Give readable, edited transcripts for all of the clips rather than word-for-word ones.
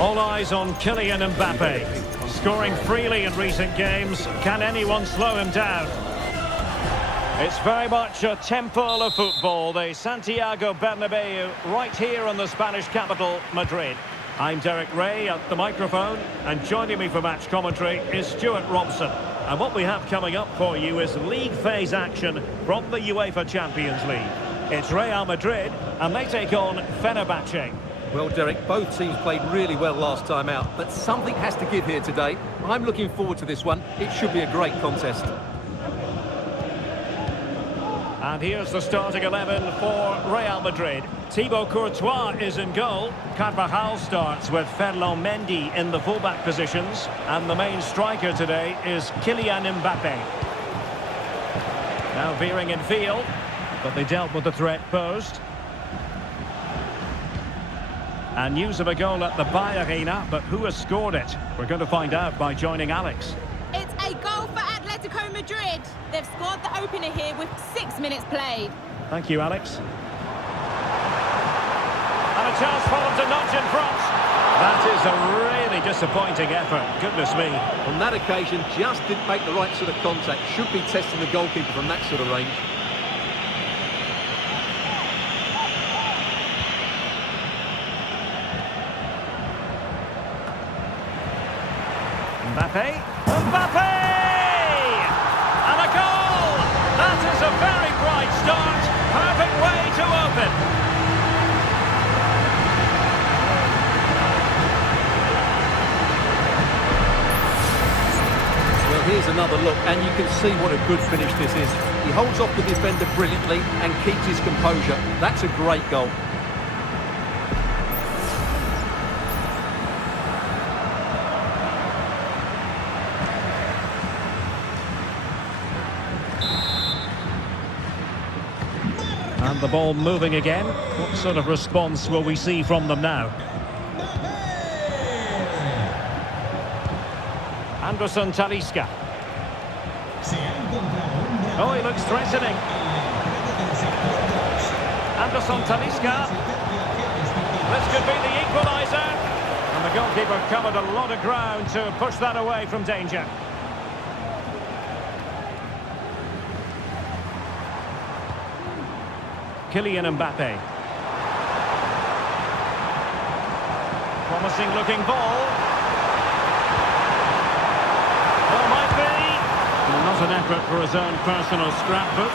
All eyes on Kylian Mbappe. Scoring freely in recent games. Can anyone slow him down? It's very much a temple of football, the Santiago Bernabeu, right here in the Spanish capital, Madrid. I'm Derek Ray at the microphone, and joining me for match commentary is Stuart Robson. And what we have coming up for you is league phase action from the UEFA Champions League. It's Real Madrid, and they take on Fenerbahce. Well, Derek, both teams played really well last time out, but something has to give here today. I'm looking forward to this one. It should be a great contest. And here's the starting 11 for Real Madrid. Thibaut Courtois is in goal. Carvajal starts with Ferland Mendy in the fullback positions. And the main striker today is Kylian Mbappe. Now veering in field, but they dealt with the threat posed. And news of a goal at the Bay Arena, but who has scored it? We're going to find out by joining Alex. It's a goal for Atletico Madrid. They've scored the opener here with 6 minutes played. Thank you, Alex. And a chance for them to nudge in front. That is a really disappointing effort. Goodness me. On that occasion, just didn't make the right sort of contact. Should be testing the goalkeeper from that sort of range. Mbappe! And a goal! That is a very bright start. Perfect way to open. Well, here's another look, and you can see what a good finish this is. He holds off the defender brilliantly and keeps his composure. That's a great goal. And the ball moving again. What sort of response will we see from them now? Anderson Talisca. Oh, he looks threatening. Anderson Talisca. This could be the equaliser. And the goalkeeper covered a lot of ground to push that away from danger. Kylian Mbappe. Promising looking ball. Well, might be. Well, not an effort for his own personal scrapbook.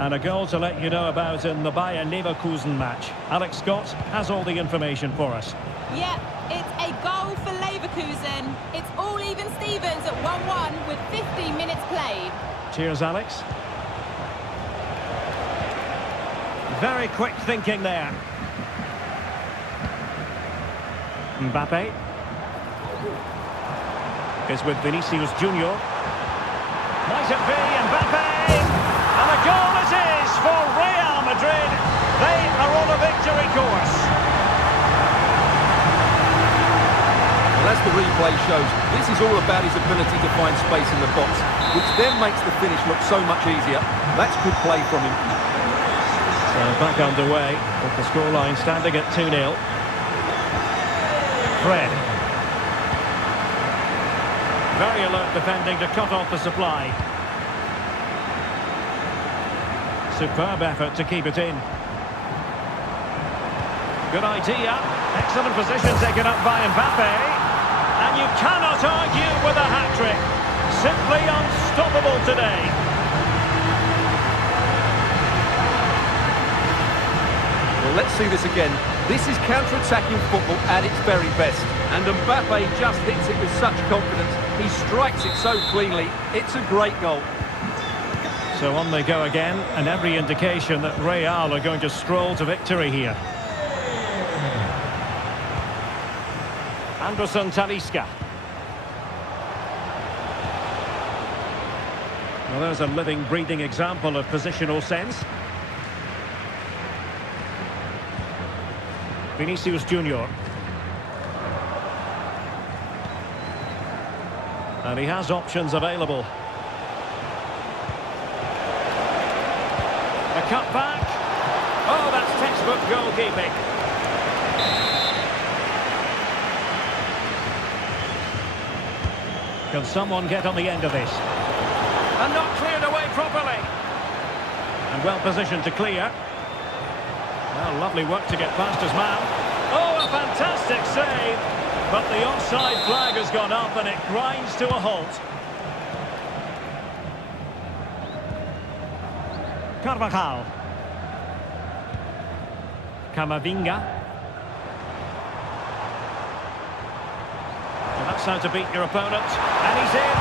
And a goal to let you know about in the Bayer Leverkusen match. Alex Scott has all the information for us. Yep, it's a goal for Leverkusen. It's all even Stevens at 1-1 with 15 minutes played. Cheers, Alex. Very quick thinking there. Mbappe is with Vinicius Junior. Might it be Mbappe? And a goal it is for Real Madrid. They are on a victory course. Well, as the replay shows, this is all about his ability to find space in the box, which then makes the finish look so much easier. That's good play from him. So back underway with the scoreline standing at 2-0. Fred. Very alert defending to cut off the supply. Superb effort to keep it in. Good idea. Excellent position taken up by Mbappe. And you cannot argue with a hat-trick. Simply unstoppable today. Well, let's see this again. This is counter-attacking football at its very best. And Mbappe just hits it with such confidence. He strikes it so cleanly. It's a great goal. So on they go again, and every indication that Real are going to stroll to victory here. Anderson Talisca. Well, there's a living, breathing example of positional sense. Vinicius Junior. And he has options available. A cut back. Oh, that's textbook goalkeeping. Can someone get on the end of this? And not cleared away properly. And well positioned to clear. Well, lovely work to get past his man. Oh, a fantastic save. But the offside flag has gone up and it grinds to a halt. Carvajal. Camavinga. And that's how to beat your opponent. And he's in.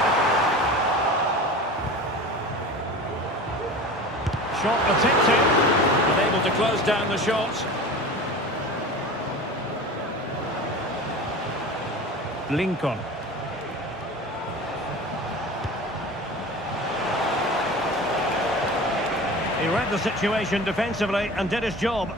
Shot attempted. Unable to close down the shot. Lincoln. He read the situation defensively and did his job.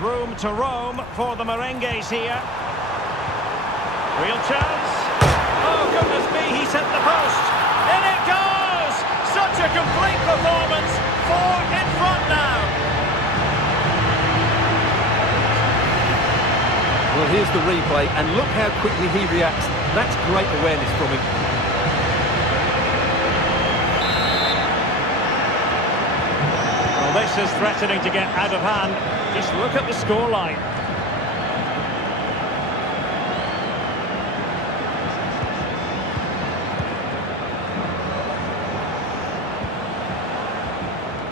Room to roam for the Merengues here. Real chance. Oh, goodness me, he's hit the post. In it goes! Such a complete performance. 4 in front now. Well, here's the replay, and look how quickly he reacts. That's great awareness from him. Well, this is threatening to get out of hand. Just look at the scoreline.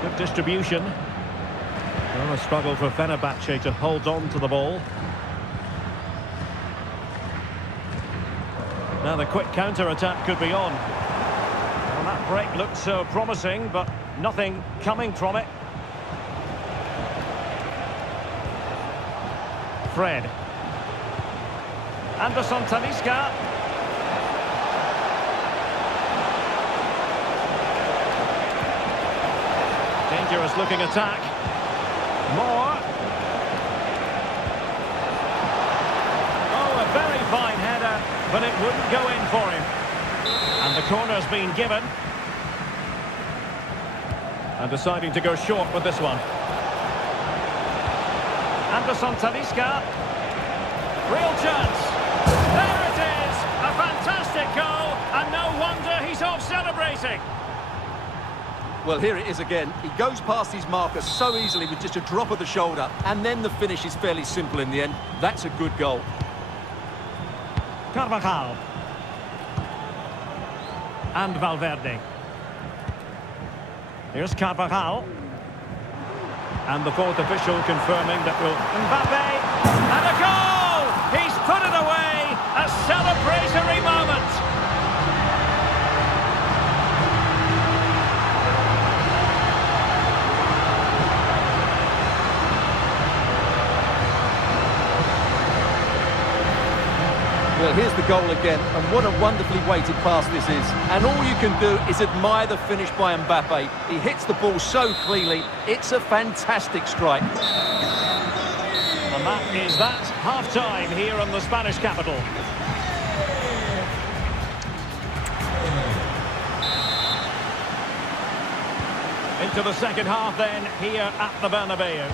Good distribution. Well, a struggle for Fenerbahce to hold on to the ball. Now the quick counter-attack could be on. Well, that break looked so promising, but nothing coming from it. Fred. Anderson Talisca. Dangerous looking attack. Moore. Oh, a very fine header, but it wouldn't go in for him. And the corner's been given. And deciding to go short with this one. Anderson Talisca. Real chance. There it is. A fantastic goal. And no wonder he's off celebrating. Well, here it is again. He goes past his marker so easily with just a drop of the shoulder. And then the finish is fairly simple in the end. That's a good goal. Carvajal. And Valverde. Here's Carvajal. And the fourth official confirming that will... Mbappe! And a goal! He's put it away! A celebratory moment! Well, here's the goal again, and what a wonderfully weighted pass this is. And all you can do is admire the finish by Mbappe. He hits the ball so cleanly, it's a fantastic strike. And that is that half-time here in the Spanish capital. Into the second half then, here at the Bernabeu.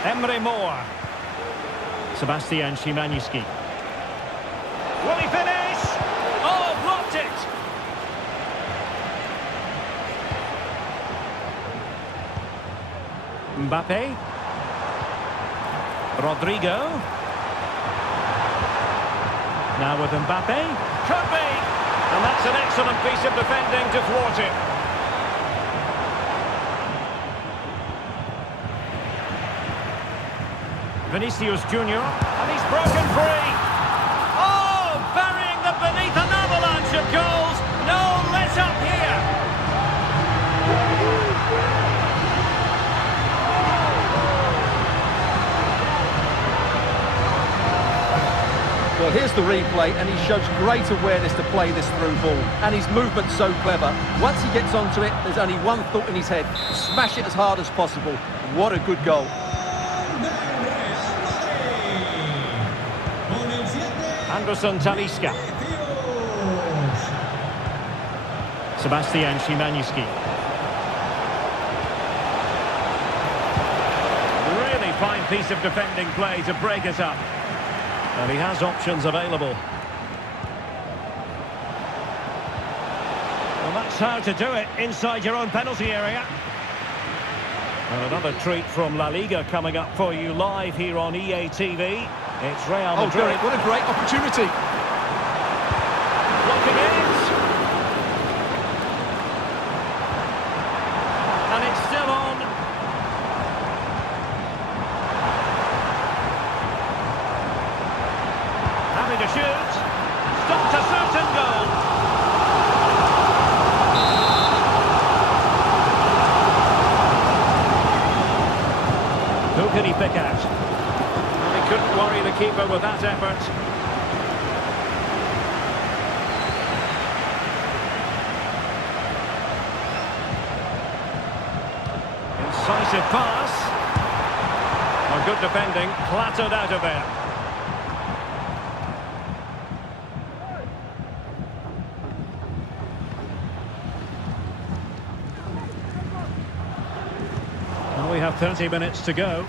Emre Moore. Sebastian Szymanski. Will he finish? Oh, blocked it! Mbappe. Rodrigo. Now with Mbappe. Could be! And that's an excellent piece of defending to thwart it. Vinicius Junior, and he's broken free. Oh, burying them beneath an avalanche of goals. No let up here. Well, here's the replay, and he shows great awareness to play this through ball. And his movement's so clever. Once he gets onto it, there's only one thought in his head. Smash it as hard as possible. What a good goal. Anderson Talisca. Sebastian Szymanski. Really fine piece of defending play to break it up. And he has options available. Well, that's how to do it inside your own penalty area. And another treat from La Liga coming up for you live here on EA TV. It's Real Madrid. Oh, Derek, what a great opportunity. Blocking it. And it's still on. Having to shoot. Stopped a certain goal. Who can he pick out? Well, he couldn't worry the keeper with that effort. Incisive pass. Well, good defending, clattered out of there. Well, we have 30 minutes to go.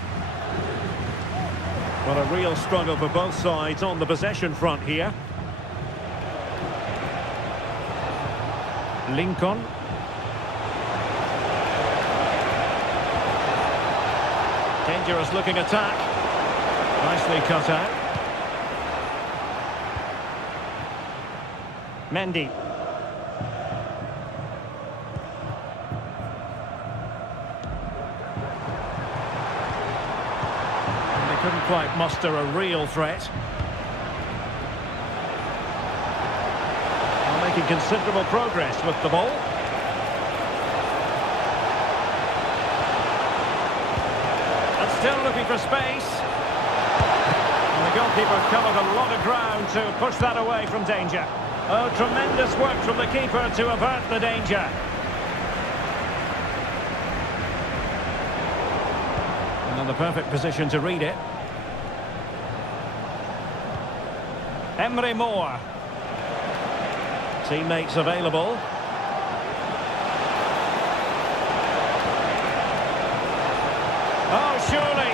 Well, a real struggle for both sides on the possession front here. Lincoln. Dangerous looking attack. Nicely cut out. Mendy. Couldn't quite muster a real threat. Well, making considerable progress with the ball. And still looking for space. And the goalkeeper covered a lot of ground to push that away from danger. Oh, tremendous work from the keeper to avert the danger. And in the perfect position to read it. Emre Moore. Teammates available. Oh, surely.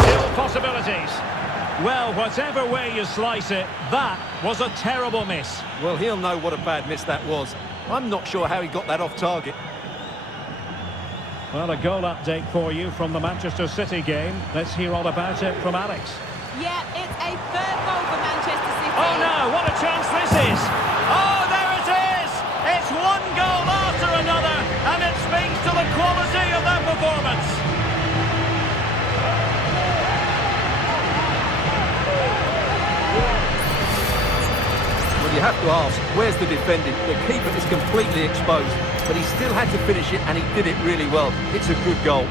Still possibilities. Well, whatever way you slice it, that was a terrible miss. Well, he'll know what a bad miss that was. I'm not sure how he got that off target. Well, a goal update for you from the Manchester City game. Let's hear all about it from Alex. Yeah, it's a third goal for Manchester City. Oh no, what a chance this is! Oh, there it is! It's one goal after another, and it speaks to the quality of their performance. Well, you have to ask, where's the defending? The keeper is completely exposed, but he still had to finish it, and he did it really well. It's a good goal.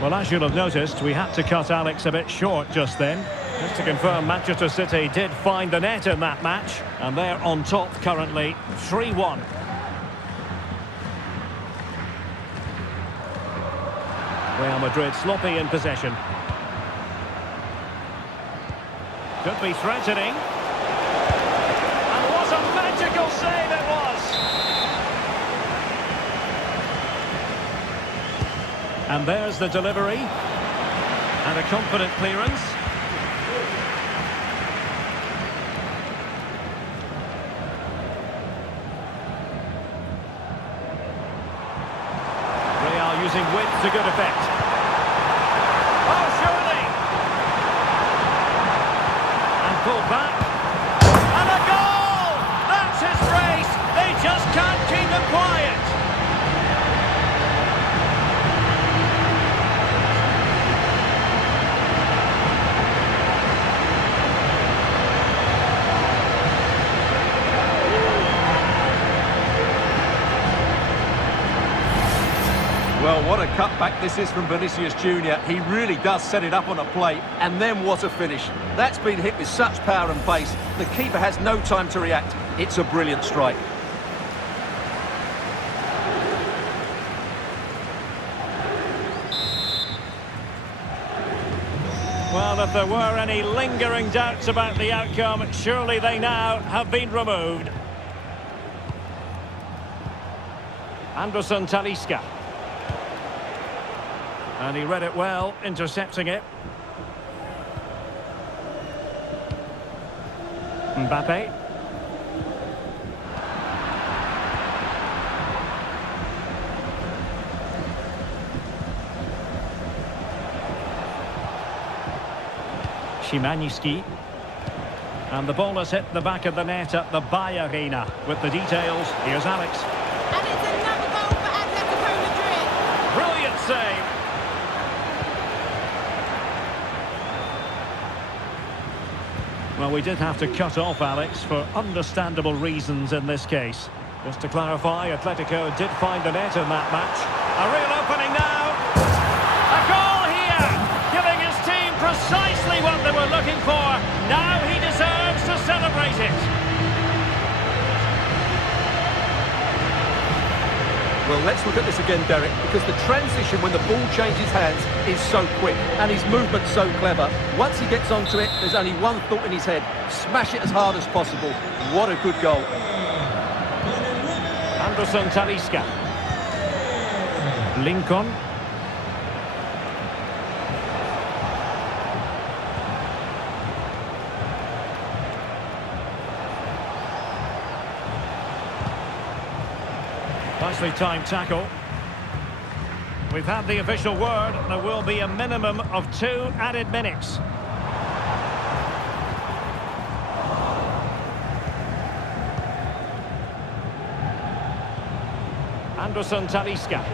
Well, as you'll have noticed, we had to cut Alex a bit short just then. Just to confirm, Manchester City did find the net in that match, and they're on top currently, 3-1. Real Madrid sloppy in possession. Could be threatening. And what a magical save it was! And there's the delivery. And a confident clearance. Real using width to good effect. Oh, surely! And pulled back. And a goal! That's his brace! They just can't keep him quiet! What a cutback this is from Vinicius Junior. He really does set it up on a plate, and then what a finish. That's been hit with such power and pace. The keeper has no time to react. It's a brilliant strike. Well, if there were any lingering doubts about the outcome, surely they now have been removed. Anderson Talisca. And he read it well, intercepting it. Mbappe. Szymański. And the ball has hit the back of the net at the Bay Arena. With the details, here's Alex. And it's another goal for Atletico Madrid. Brilliant save. Well, we did have to cut off Alex for understandable reasons in this case. Just to clarify, Atletico did find the net in that match. A real opening now. A goal here, giving his team precisely what they were looking for. Now he deserves to celebrate it. Well, let's look at this again, Derek, because the transition when the ball changes hands is so quick and his movement's so clever. Once he gets onto it, there's only one thought in his head: smash it as hard as possible. What a good goal. Anderson Talisca. Lincoln. Nicely timed tackle. We've had the official word. There will be a minimum of 2 added minutes. Anderson Talisca.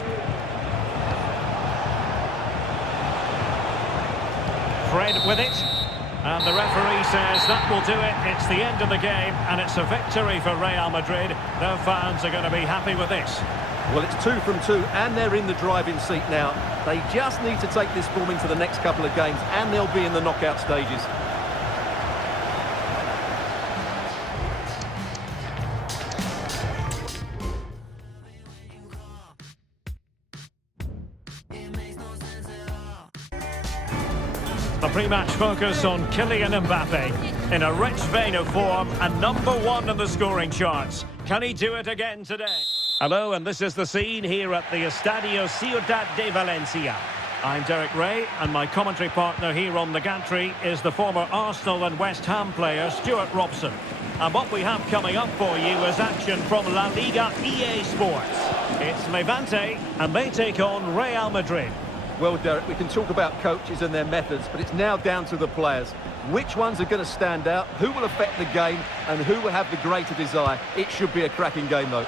Fred with it. And the referee says that will do it. It's the end of the game, and it's a victory for Real Madrid. Their fans are going to be happy with this. Well, it's 2 from 2, and they're in the driving seat now. They just need to take this form into the next couple of games, and they'll be in the knockout stages. A pre-match focus on Kylian Mbappe. In a rich vein of form and #1 in the scoring charts. Can he do it again today? Hello, and this is the scene here at the Estadio Ciudad de Valencia. I'm Derek Ray, and my commentary partner here on the gantry is the former Arsenal and West Ham player Stuart Robson. And what we have coming up for you is action from La Liga EA Sports. It's Levante, and they take on Real Madrid. Well, Derek, we can talk about coaches and their methods, but it's now down to the players. Which ones are going to stand out, who will affect the game, and who will have the greater desire? It should be a cracking game, though.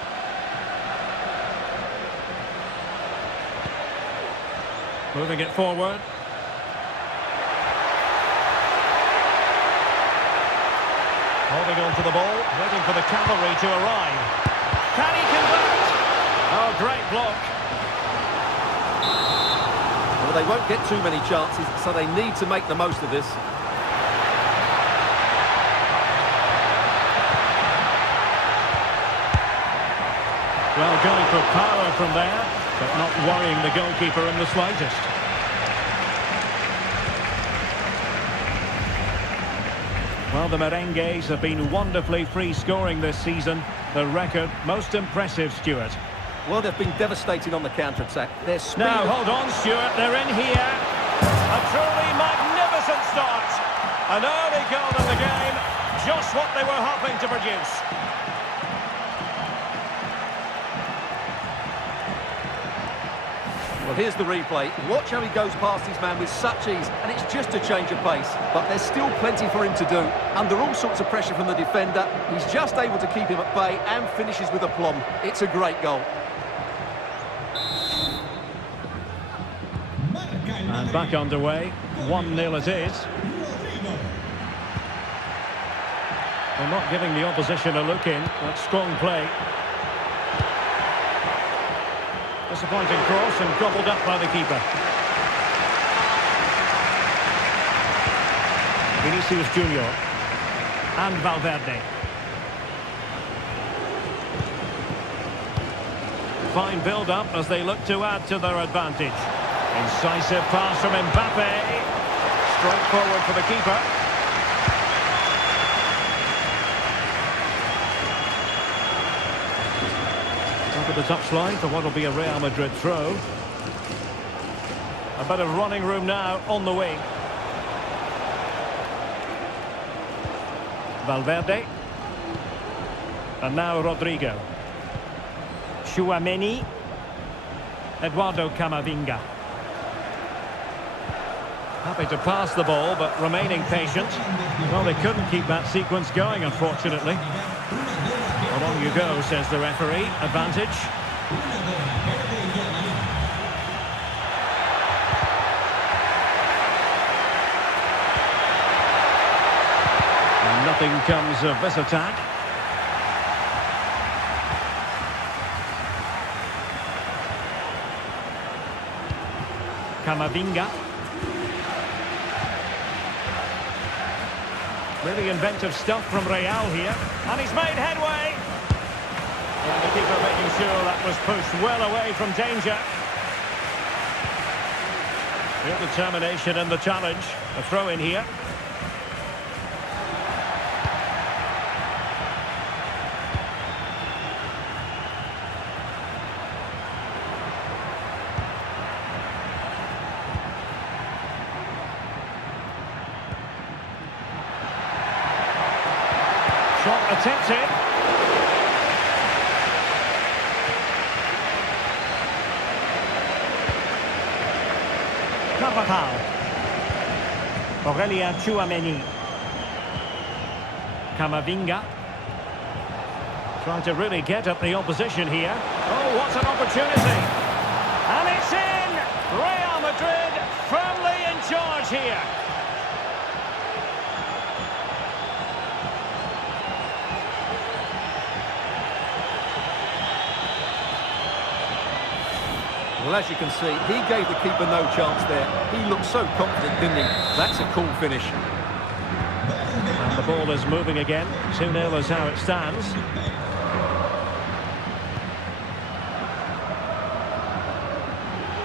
Moving it forward. Holding on to the ball, waiting for the cavalry to arrive. Can he convert? Oh, great block. Well, they won't get too many chances, so they need to make the most of this. Well, going for power from there, but not worrying the goalkeeper in the slightest. Well, the Merengues have been wonderfully free-scoring this season. The record most impressive, Stuart. Well, they've been devastating on the counter-attack. Their speed... Now, hold on, Stuart. They're in here. A truly magnificent start. An early goal in the game. Just what they were hoping to produce. Well, here's the replay. Watch how he goes past his man with such ease, and it's just a change of pace. But there's still plenty for him to do. Under all sorts of pressure from the defender, he's just able to keep him at bay and finishes with aplomb. It's a great goal. And back underway. 1-0 it is. They're not giving the opposition a look in. That's strong play. Disappointing cross and gobbled up by the keeper. Vinicius Junior and Valverde. Fine build-up as they look to add to their advantage. Incisive pass from Mbappe. Straight forward for the keeper. Over the touchline for what will be a Real Madrid throw. A bit of running room now on the wing. Valverde. And now Rodrigo. Tchouaméni. Eduardo Camavinga. Happy to pass the ball, but remaining patient. Well, they couldn't keep that sequence going, unfortunately. Well, on you go, says the referee. Advantage. And nothing comes of this attack. Camavinga. Really inventive stuff from Real here. And he's made headway. And the keeper making sure that was pushed well away from danger. Real determination in the challenge. A throw in here. Shot attempted. Carvajal. Aurelien Tchouaméni. Camavinga. Trying to really get at the opposition here. Oh, what an opportunity. And it's in! Real Madrid firmly in charge here. Well, as you can see, he gave the keeper no chance there. He looked so confident, didn't he? That's a cool finish. And the ball is moving again. 2-0 is how it stands.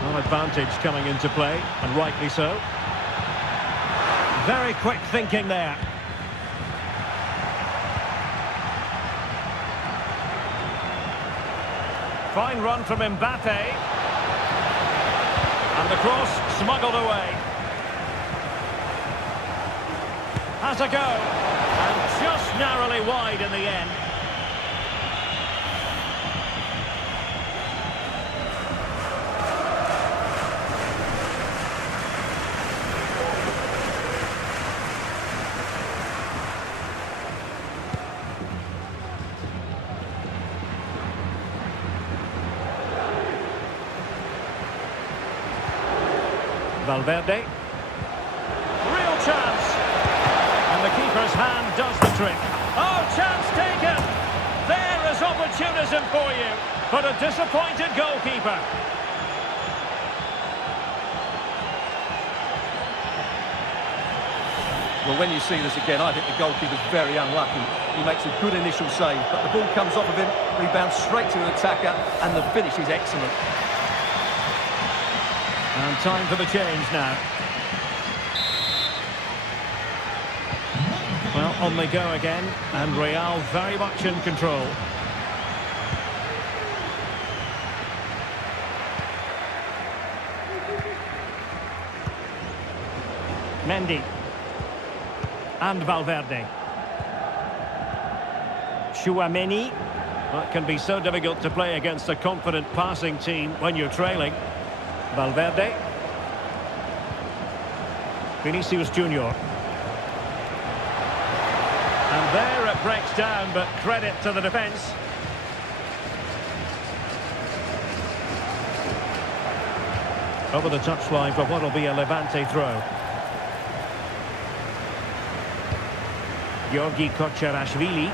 Well, advantage coming into play, and rightly so. Very quick thinking there. Fine run from Mbappe. And the cross smuggled away. Has a go. And just narrowly wide in the end. Valverde. Real chance. And the keeper's hand does the trick. Oh, chance taken. There is opportunism for you. But a disappointed goalkeeper. Well, when you see this again, I think the goalkeeper's very unlucky. He makes a good initial save, but the ball comes off of him, rebounds straight to an attacker, and the finish is excellent. And time for the change now. Well, on they go again, and Real very much in control. Mendy. And Valverde. Tchouaméni. Well, it can be so difficult to play against a confident passing team when you're trailing. Valverde. Vinicius Junior. And there it breaks down, but credit to the defence. Over the touchline for what will be a Levante throw. Georgi Kocherashvili.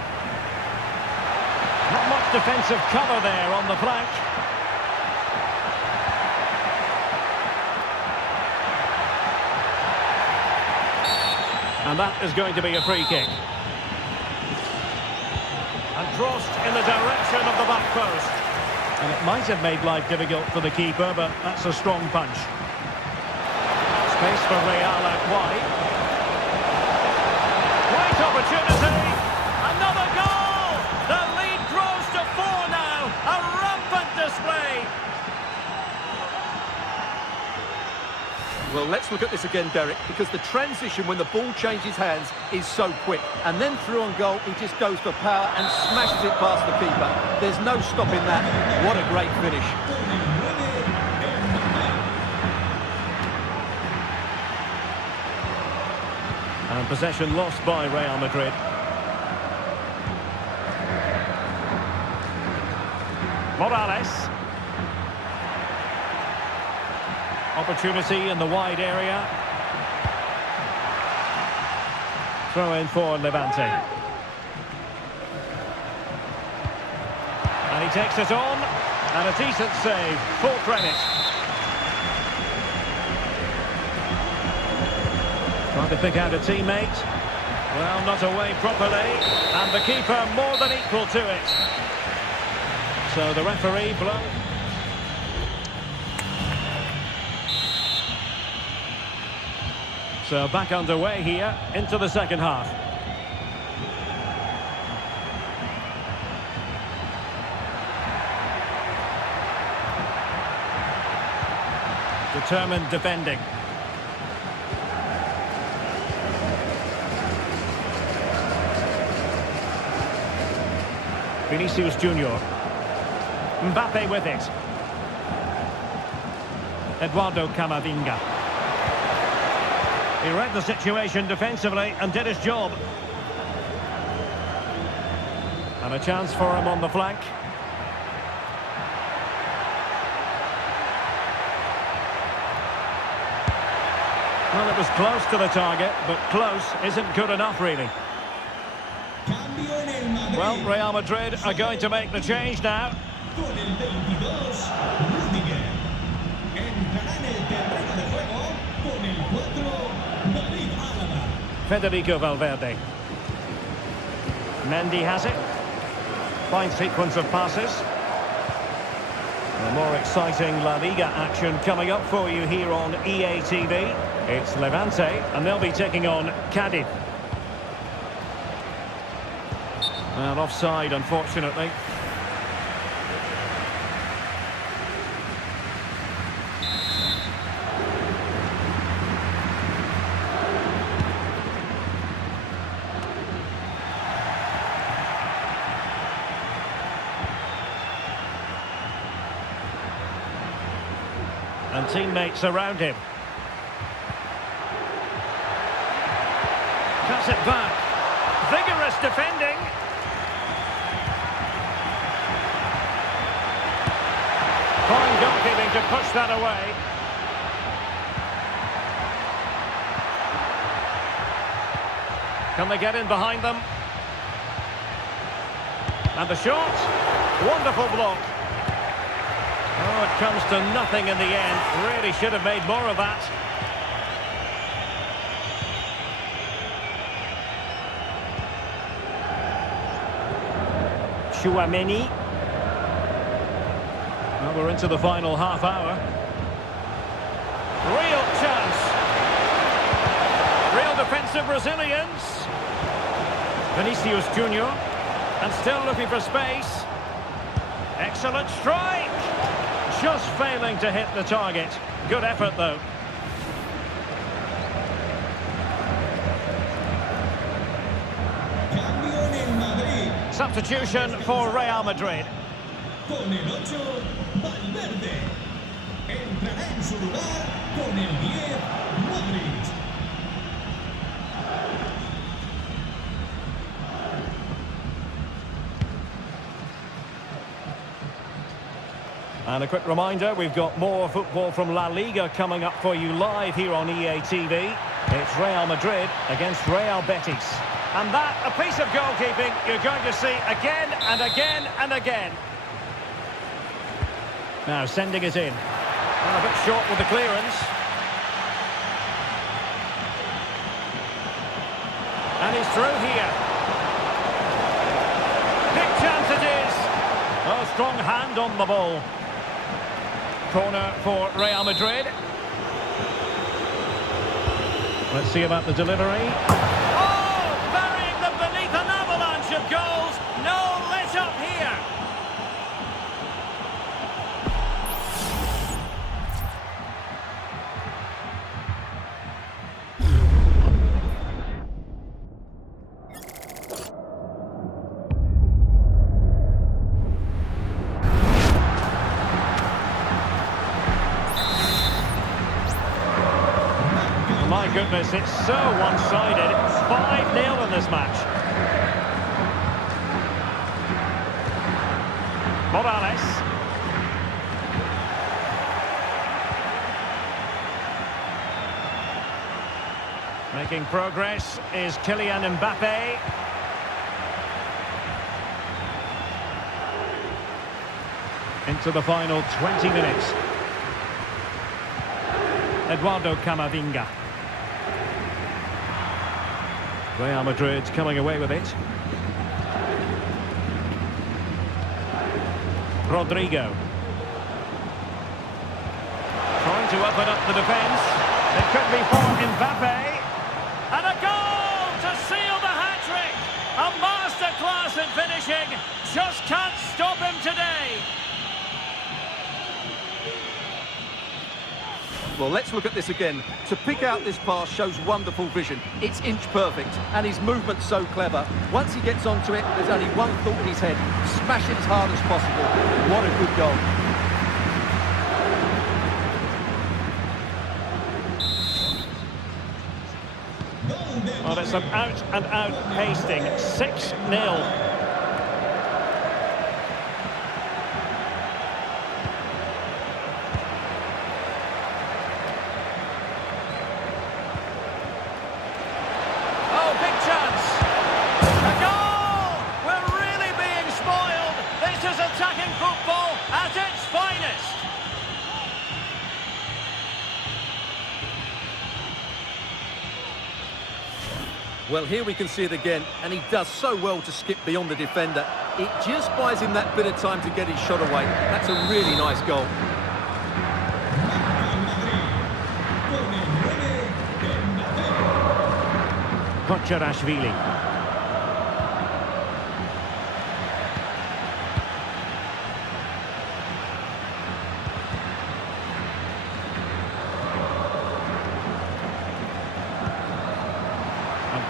Not much defensive cover there on the flank. And that is going to be a free kick. And crossed in the direction of the back post. And it might have made life difficult for the keeper, but that's a strong punch. Space for Real out wide. Great opportunity. Another goal. The lead grows to 4 now. A rampant display. Well, let's look at this again, Derek, because the transition when the ball changes hands is so quick. And then through on goal, he just goes for power and smashes it past the keeper. There's no stopping that. What a great finish. And possession lost by Real Madrid. Morales. Opportunity in the wide area. Throw in for Levante. And he takes it on. And a decent save. Full credit. Trying to pick out a teammate. Well, not away properly. And the keeper more than equal to it. So the referee blows. So back underway here into the second half. Determined defending. Vinicius Junior. Mbappe with it. Eduardo Camavinga. He read the situation defensively and did his job. And a chance for him on the flank. Well, it was close to the target, but close isn't good enough, really. Well, Real Madrid are going to make the change now. Federico Valverde. Mendy has it. Fine sequence of passes. A more exciting La Liga action coming up for you here on EA TV. It's Levante, and they'll be taking on Cadiz. And offside, unfortunately. And teammates around him. Cuts it back. Vigorous defending. Fine goalkeeping to push that away. Can they get in behind them? And the shot. Wonderful block. Oh, it comes to nothing in the end. Really should have made more of that. Chouameni. Well, we're into the final half hour. Real chance. Real defensive Brazilians. Vinicius Junior. And still looking for space. Excellent strike. Just failing to hit the target. Good effort, though. Substitution for Real Madrid. Con el 8, Valverde. Entrará en su lugar con el 10, Modric. And a quick reminder, we've got more football from La Liga coming up for you live here on EA TV. It's Real Madrid against Real Betis. And that, a piece of goalkeeping you're going to see again and again and again. Now sending it in. And a bit short with the clearance. And he's through here. Big chance it is. A strong hand on the ball. Corner for Real Madrid. Let's see about the delivery. Oh! Burying them beneath an avalanche of goals. No let up here. My goodness, it's so one-sided. 5-0 in this match. Morales. Making progress is Kylian Mbappe. Into the final 20 minutes. Eduardo Camavinga. Real Madrid coming away with it. Rodrigo. Trying to open up the defence. It could be for Mbappe. And a goal to seal the hat-trick. A masterclass in finishing. Just can't stop him today. Well, let's look at this again. To pick out this pass shows wonderful vision. It's inch perfect, and his movement's so clever. Once he gets onto it, there's only one thought in his head. Smash it as hard as possible. What a good goal. Well, it's an out-and-out pasting. 6-0. Attacking football at its finest. Well, here we can see it again, and he does so well to skip beyond the defender. It just buys him that bit of time to get his shot away. That's a really nice goal. Kocharashvili.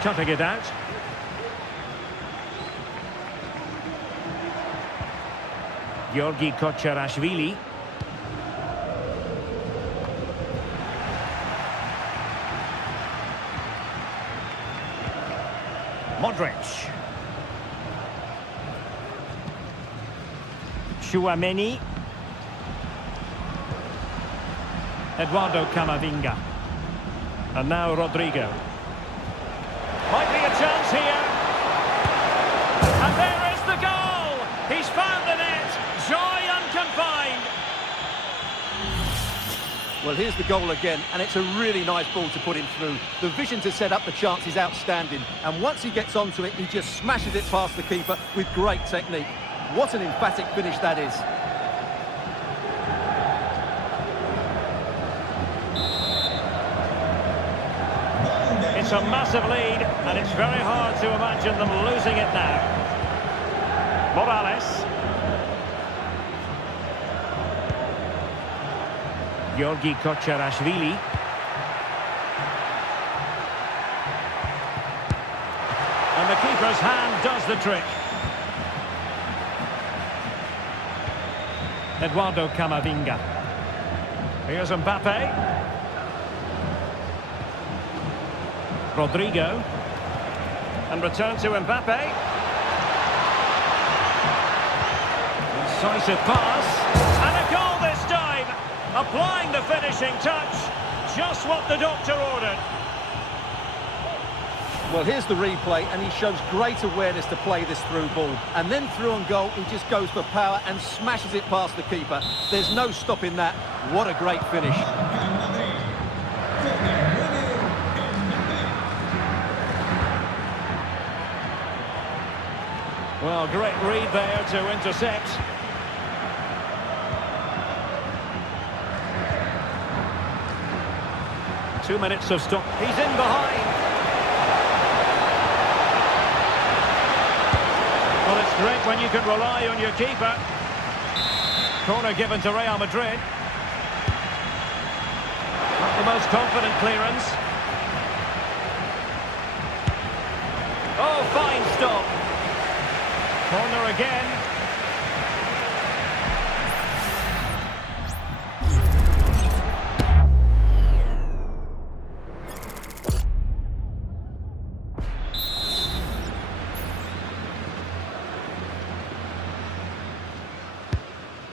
Cutting it out. Georgi Kocharashvili. Modric. Tchouaméni. Eduardo Camavinga. And now Rodrigo. Might be a chance here. And there is the goal. He's found the net. Joy unconfined. Well, here's the goal again, and it's a really nice ball to put him through. The vision to set up the chance is outstanding, and once he gets onto it, he just smashes it past the keeper with great technique. What an emphatic finish that is. It's a massive lead, and it's very hard to imagine them losing it now. Morales. Georgi Kocharashvili. And the keeper's hand does the trick. Eduardo Camavinga. Here's Mbappe. Rodrigo. And return to Mbappe. Incisive pass. And a goal this time. Applying the finishing touch. Just what the doctor ordered. Well, here's the replay, and he shows great awareness to play this through ball. And then through on goal, he just goes for power and smashes it past the keeper. There's no stopping that. What a great finish. Well, great read there to intercept. Two minutes of stop. He's in behind. Well, it's great when you can rely on your keeper. Corner given to Real Madrid. Not the most confident clearance. Oh, fine stop. Corner again.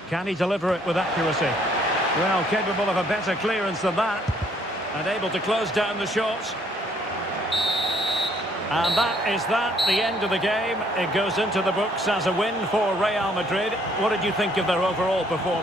Can he deliver it with accuracy? Well, capable of a better clearance than that. And able to close down the shot. And that is the end of the game. It goes into the books as a win for Real Madrid. What did you think of their overall performance?